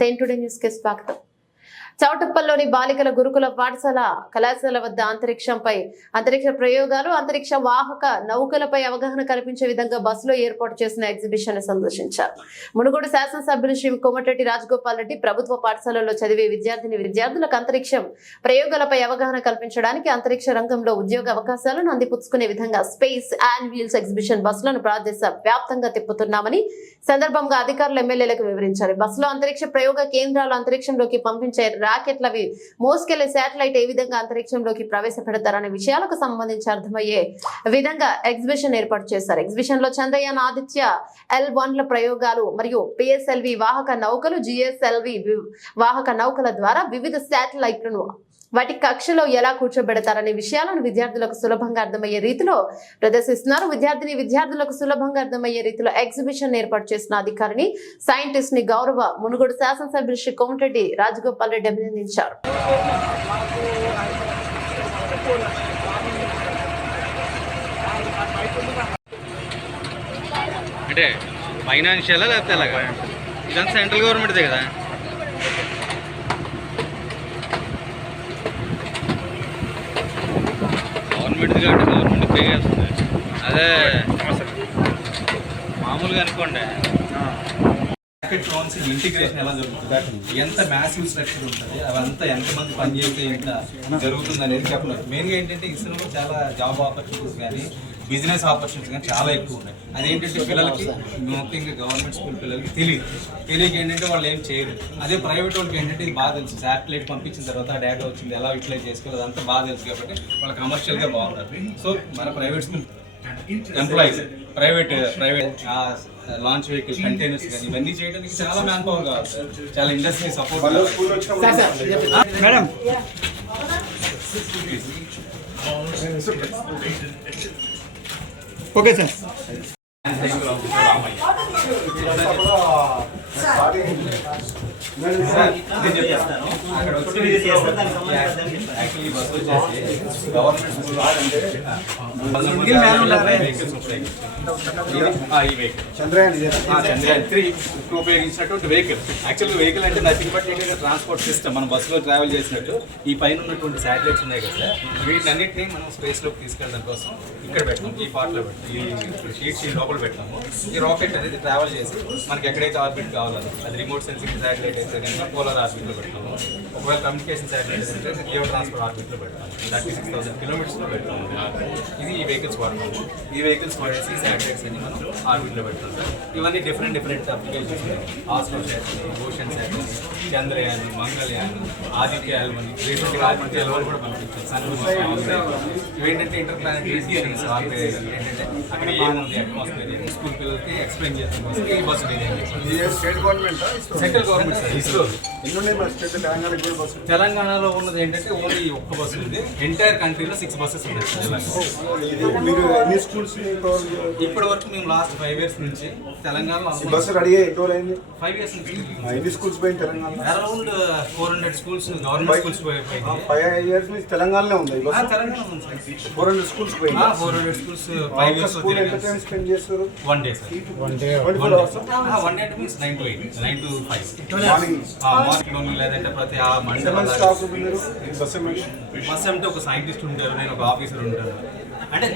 నమస్తే today news కి స్వాగతం. చౌటుప్పల్లోని బాలికల గురుకుల పాఠశాల కళాశాల వద్ద అంతరిక్ష ప్రయోగాలు, అంతరిక్ష వాహక నౌకలపై అవగాహన కల్పించే విధంగా బస్సులో ఏర్పాటు చేసిన ఎగ్జిబిషన్ ని సందర్శించారు. మునుగోడు శాసనసభ్యులు శ్రీ కోమటిరెడ్డి రాజగోపాల్ రెడ్డి ప్రభుత్వ పాఠశాలలో చదివే విద్యార్థులకు అంతరిక్షం ప్రయోగాలపై అవగాహన కల్పించడానికి, అంతరిక్ష రంగంలో ఉద్యోగ అవకాశాలను అందిపుచ్చుకునే విధంగా స్పేస్ అండ్ వీల్స్ ఎగ్జిబిషన్ బస్సులను దేశ వ్యాప్తంగా తిప్పుతున్నామని సందర్భంగా అధికారులు ఎమ్మెల్యేలకు వివరించారు. బస్సులో అంతరిక్ష ప్రయోగ కేంద్రాలు, అంతరిక్షంలోకి పంపించే రాకెట్లవి మోసుకెళ్లే శాటిలైట్ ఏ విధంగా అంతరిక్షంలోకి ప్రవేశపెడతారనే విషయాలకు సంబంధించి అర్థమయ్యే విధంగా ఎగ్జిబిషన్ ఏర్పాటు చేశారు. ఎగ్జిబిషన్ లో చంద్రయాన్, ఆదిత్య L1ల ప్రయోగాలు మరియు PSLV వాహక నౌకలు, GSLV వాహక నౌకల ద్వారా వివిధ శాటిలైట్లను వాటి కక్షలో ఎలా కూర్చోబెడతారనే విషయాలను విద్యార్థులకు సులభంగా అర్థమయ్యే రీతిలో ప్రదర్శిస్తున్నారు. విద్యార్థులకు సులభంగా అర్థమయ్యే రీతిలో ఎగ్జిబిషన్ ఏర్పాటు చేసిన అధికారిని, సైంటిస్ట్ ని గౌరవ మునుగోడు శాసనసభ్యులు శ్రీ కోమటిరెడ్డి రాజగోపాల్ రెడ్డి అభినందించారు. అంటే ఫైనాన్షియల్ లేకపోతే ఎలాగా? ఇదంతా సెంట్రల్ గవర్నమెంట్దే కదా. గవర్నమెంట్ది కాబట్టి గవర్నమెంట్ పే చేస్తుంది. అదే మామూలుగా అనుకోండి. డ్రోన్స్ ఇంటిగ్రేషన్ ఎలా జరుగుతుంది, ఎంత మ్యాసివ్ స్ట్రక్చర్ ఉంటుంది, అవంతా ఎంతమంది పనిచేస్తే ఎంత జరుగుతుంది అనేది చెప్పలేదు. మెయిన్గా ఏంటంటే ఇస్రోలో చాలా జాబ్ ఆపర్చునిటీస్ కానీ బిజినెస్ ఆపర్చునిటీస్ కానీ చాలా ఎక్కువ ఉన్నాయి. అదేంటంటే పిల్లలకి, ముఖ్యంగా గవర్నమెంట్ స్కూల్ పిల్లలకి తెలియక ఏంటంటే వాళ్ళు ఏం చేయరు. అదే ప్రైవేట్ వాళ్ళకి ఏంటంటే ఇది బాగా తెలుసు. శాటిలైట్ పంపించిన తర్వాత డేటా వచ్చింది ఎలా యూటిలైజ్ చేసుకోవాలి అదంతా బాగా తెలుసు కాబట్టి వాళ్ళు కమర్షియల్గా బాగుంటారు. సో మన private school employees, private launch vehicle, containers కానీ ఇవన్నీ చేయడానికి చాలా మ్యాన్ పవర్ కావాలి, చాలా industry support. Madam okay sir. అక్కడ వచ్చి యాక్చువల్లీ బస్సు వచ్చేసి గవర్నమెంట్ చంద్రయాన్ 3 ఉపయోగించినటువంటి వెహికల్. యాక్చువల్గా వెహికల్ అంటే నథింగ్ బట్ ఏంటంటే ట్రాన్స్పోర్ట్ సిస్టమ్. మనం బస్సులో ట్రావెల్ చేసినట్టు ఈ పైన ఉన్నటువంటి శాటిలైట్స్ ఉన్నాయి కదా సార్, వీటన్నిటిని మనం స్పేస్లోకి తీసుకెళ్ళడం కోసం ఇక్కడ పెట్టాము. ఈ పార్ట్లో పెట్టాము, ఈ షీట్స్ లోపల పెట్టాము. ఈ రాకెట్ అనేది ట్రావెల్ చేసి మనకి ఎక్కడైతే ఆర్బిట్ కావాలో, అది రిమోట్ సెన్సింగ్ శాటిలైట్ అయితే కనుక పోలార్ ఆర్బిట్లో పెడతాము. ఒకవేళ కమ్యూనికేషన్ శాటిలైట్ అయితే జియో ట్రాన్స్ఫర్ ఆర్బిట్లో పెడతాము. 36,000 కిలోమీటర్స్లో పెడతాము. ఇది ఈ వెహికల్స్ వాడతాము. ఈ వెహికల్స్ వాడేసి శాటిలైట్స్ అని మనం ఆర్బిట్లో పెడతాం సార్. ఇవన్నీ డిఫరెంట్ అప్లికేషన్స్ ఉన్నాయి. Astro satellite, ocean satellite, Chandrayaan, Mangalyaan, Aditya L1, రీసెంట్గా ఆదిత్య L1 కూడా పంపించాం. ఇవేంటంటే ఇంటర్ ప్లానెటరీ మిషన్స్. ఏంటంటే అక్కడ ఏముంది అట్మాస్ఫియర్ స్కూల్ పిల్లలకి ఎక్స్ప్లెయిన్ చేస్తాం. ఈ bus central government sir. ISRO తెలంగాణలో ఉన్నది ఏంటంటే ఓన్లీ ఒక్క బస్సు ఉంది. ఎంటైర్ కంట్రీలో 6 బస్సెస్ ఉన్నాయి. ఇప్పటి వరకు మేము లాస్ట్ 5 years నుంచి తెలంగాణలో 5 years నుంచి అరౌండ్ 400 స్కూల్స్ గవర్నమెంట్ స్కూల్స్ పోయి 5 years నుంచి తెలంగాణలో ఉంది. తెలంగాణ ఉంది sir. 400 schools 400 schools 5 years spend చేస్తారు. 1 day sir. 1 day means 9 to 8, 9 to 5 morning. లేదంటే ప్రతి ఆ మండలం బస్ అంటే ఒక సైంటిస్ట్ ఉంటారు, నేను ఒక ఆఫీసర్ ఉంటాను. అంటే